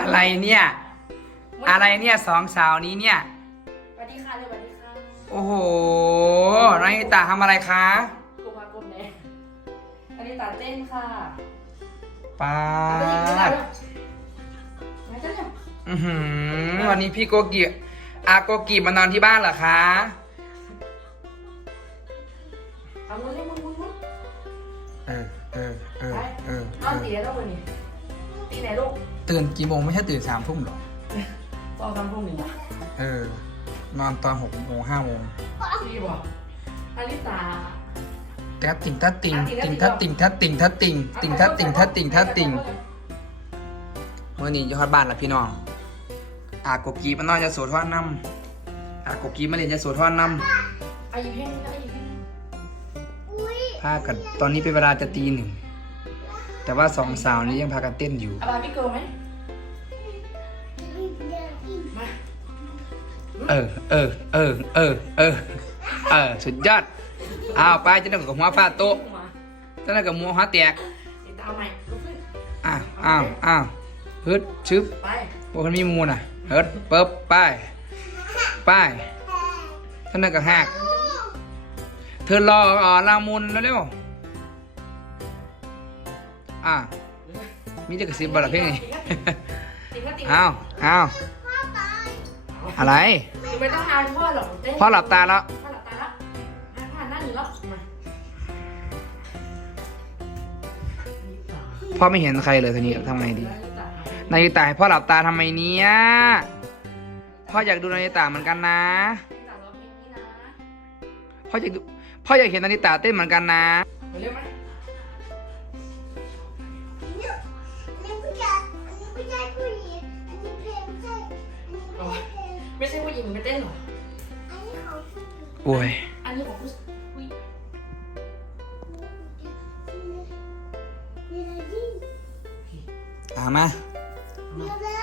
อะไรเนี่ย อะไรเนี่ยสองสาวนี้เนี่ย สวัสดีค่ะเลยสวัสดีค่ะโอ้โหน้องนิตาทำอะไรคะกลุ่มมากลุ่มแน่อันนี้ตาเต้นค่ะป้าตาเต้นอีกดแล้วไหนเต้นเนี่ยอื้อหือวันนี้พี่โกกิอาโกกิมานอนที่บ้านเหรอคะ เอามุนเลยมุนมุนมุนเออเออเออไปเออนอนตีแล้ววันนี้ตีไหนลูก ตื่นกี่โมงไม่ใช่ตื่นสามทุ่มหรอตอนทำพรุ่งนี้เออ นอนตอนหกโมงห้าโมงดีบ่อันนี้ตาแต่ติ่งทัดติ่งติ่งทัดติ่งทัดติ่งทัดติ่งติ่งทัดติ่งทัดติ่งทัดติ่งเมื่อนี้ยอดบ้านละพี่น้อง อาโกกีมันนอนจะโสทอนน้ำอาโกกีมาเรียนจะโสทอนน้อายุเพ่งนี่นะอายุเพ่งำพากันตอนนี้เป็นเวลาจะตีหนึ่ง แต่ว่าสองสาวนี้ยังพากันเต้นอยู่ เอาบาร์บี้เกิร์ลไหมมาเออ เออ เออ เออ เออ เออ สุดยอด อ้าวไปจะนั่งกับหัวฟาดโต๊ะมาจะนั่งกับหัวหัวแตกติดตามใหม่ลุกขึ้นอ้าวอ้าวอ้าวฮึดชึบไปพวกมันมีมูลอะเฮิดเปิ๊บไป้ายป้ายท่านนั่นก็หักเธอรออ่อลามุนแล้วเร็ว อะมีจะกระซิบบละเพ่งนี่ติดก็ติดอ้าวอ้าวอะไร ไม่ต้องทานพ่อหรอกเต้นพ่อหลับตาแล้ว พ่อหลับตาแล้วผ่านหน้าหนึ่งแล้วมาพ่อไม่เห็นใครเลยทีนี้ทำไงดี นาฬิตาให้พ่อหลับตาทำไมเนี่ยพ่ออยากดูนาฬิตาเหมือนกันนะ พ่ออยากดูพ่ออยากเห็นนาฬิตาเต้นเหมือนกันนะไปเร็วไหม ไม่ใช่เพลงไม่ใช่ผู้หญิงไปเต้นหรอ อันนี้ของผู้หญิงโอ้ยอันนี้ของผู้ผู้หญิงมีอะไรยิ่งอะมาเดี๋ยวนะ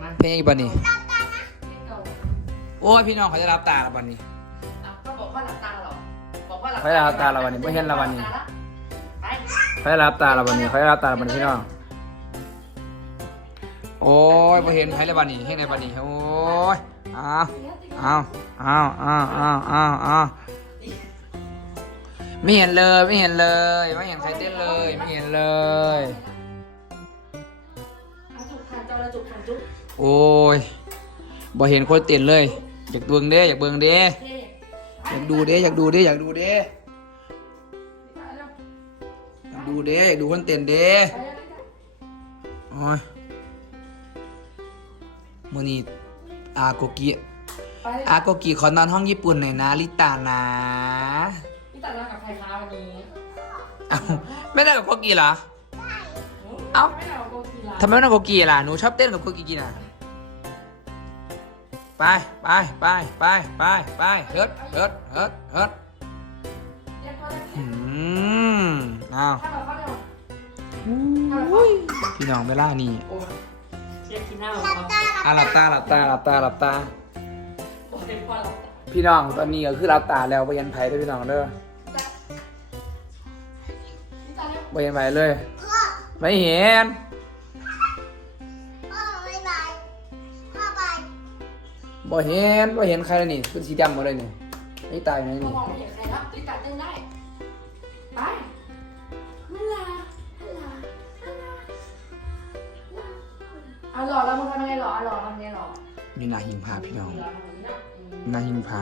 มาเพลงอีกบันนี้ ตามตานะที่เก่าโอ้ยพี่น้องเขาจะรับตาแล้วบันนี้ก็บอกว่าหลับตาหรอ บอกว่าหลับเขาจะรับตาเราวันนี้ไม่เห็นเราวันนี้ ไปเขาจะรับตาแล้วบันนี้เขาจะรับตาแล้วบันนี้พี่น้อง โอ้ยพอเห็นใครเลยบันนี้เห็นในบันนี้โอ้ย อ้าวอ้าวอ้าวอ้าวอ้าวอ้าวอ้าวไม่เห็นเลยไม่เห็นเลยไม่เห็นใครเต้นเลยไม่เห็นเลย จุกทานเจ้าละจุกทานจุกโอ้ยบ่เห็นคนเต้นเลย อยากเบิ่งเด้อยากเบิ่งเด้ เท่อยากดูเด้อยากดูเด้อยากดูเด้อยากดูเด้อยากดูคนเต้นเด้โอ้ยมื้อนี้ อาโกกิไปอาโกกิขอนอนห้องญี่ปุ่นหน่อยนะลิตานะพี่ตัดมากับใครคะวันนี้เอ้าไม่ได้กับโกกิเหรอ เอ้า ไม่ได้กับโกกีฬาทำไมไม่ได้กับโกกิล่ะหนูชอบเต้นกับโกกิน่ะไปไปไปไปไปไปเฮิดเฮิดเฮิดเฮิดเรียกเขาได้อืมอ้าวถ้าเราเข้าได้หรอพี่น้องเวลานี่ โอ้เรียกกิน หน้าหเราลับตาอะหลับตาหลับตาหลับตาหลับตาโอ้ยพ่อเราพี่น้องตอนนี้ก็คือหลับตาแล้วไปยันไผ่ด้วยพี่น้องเด้อพี่ตัดเนี่ยไปยันไผ่เลย พ่อไม่เห็น พ่อบ๊ายบายพ่อไปบ่เห็นบ่เห็นใครเลยนี่เป็นสีดำหมดเลยนี่นี่ตายไหนพ่อนี่ มองไม่เห็นใครแล้วพี่ตัดเต้นได้ ไป หล่อแล้วมึงทำยังไงหล่ออะหล่อทำยังไงหล่ออยู่หนาหิงพาพี่น้องหล่อทำแบบนี้นะอืมหนาหิงพา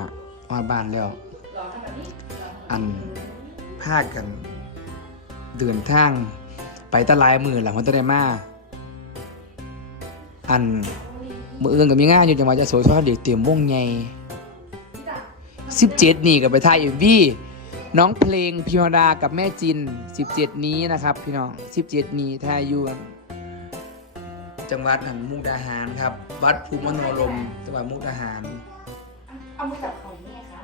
ออดบ้านแล้ว หล่อทำแบบนี้หล่อทำแบบอันพากัน เดินทาง ไปตะลายมือหลังวันตะได้มา อันมืออื่นกับมีงานอยู่จังหวัดจะโสธรเด็กเตรียมวงใหญ่พี่ตัดสิบเจ็ดนี่กับไปถ่ายเอ็มวีน้องเพลงพิมดากับแม่จินสิบเจ็ดนี้นะครับ พี่น้องสิบเจ็ดนี้ถ่ายอยู่ จังหวัดหันมุกดาหารครับ วัดภูมิมโนรมจังหวัดมุกดาหาร เอามือจับเขาอย่างนี้ค่ะ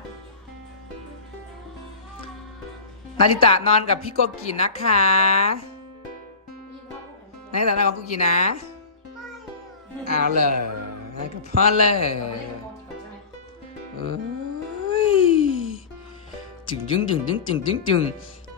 นาริตะนอนกับพี่โกกีนะคะยินพ่อพูดแบบนี้นาริตะนอนกับโกกีนะเอาเลยนอนกับพ่อเลยเราไม่ได้กับโมจิก่อนใช่ไหมเอ้ยจึงจึงจึงจึงจึงจึงจึง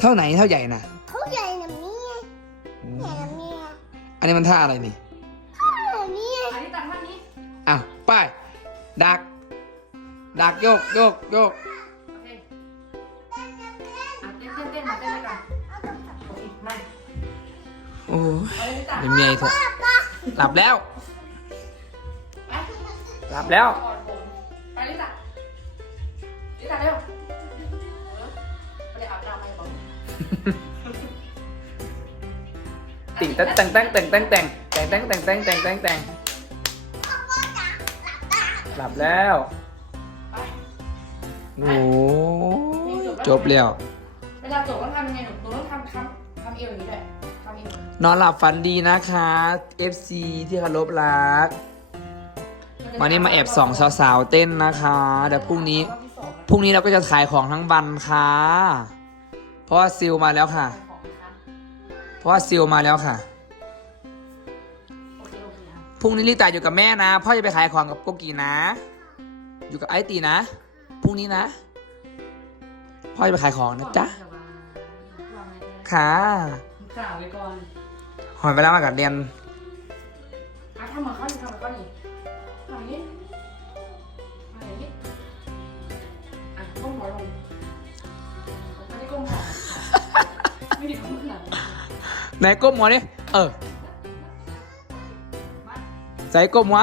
เท่าไหนเท่าใหญ่น่ะเท่าใหญ่แบบนี้ไงอืมใหญ่แบบนี้ไงอันนี้มันท่าอะไรนี่เท่าแบบนี้ไงอันนี้ตัดท่านนี้อ้าวไปดัก ดักโยกโยกโยกโอเคอะเต้นเต้นเต้นมาเต้นด้วยกันเอาต้องจับโอเคมาโอ้ยเอาเลยจ้ะเดี๋ยวเมียเถอะป้าป้าหลับแล้วไปหลับแล้ว ก่อน บอกติ่งแต่งแต่งแต่งแต่งแต่งแต่งแต่งแต่งแต่งแต่งแต่งแต่งพ่อป้าจ๋าหลับตาหลับแล้วไปโอ้ยจบแล้ว เวลาจบต้องทำยังไงหนูหนูต้องทำทำทำเอวอย่างนี้ด้วยทำเอวนอนหลับฝันดีนะคะ FC ที่เคารพรัก วันนี้มาแอบส่องสาวๆเต้นนะคะ เดี๋ยวพรุ่งนี้รอบที่สองแล้วพรุ่งนี้เราก็จะขายของทั้งวันค่ะ เพราะว่าซิลมาแล้วค่ะ ของนะคะเพราะว่าซิลมาแล้วค่ะ โอเคโอเคนะพรุ่งนี้ลิตาอยู่กับแม่นะ พ่อจะไปขายของกับโกกีนะ อยู่กับไอตีนะ พรุ่งนี้นะ พ่อจะไปขายของนะจ๊ะค่ะกล่าวไว้ก่อนหอยไปแล้วมากับเรียนอะทำเหมือนเขาดิทำเหมือนเขาดิ ไหนก้มหัวดิเออใส่ก้มหัว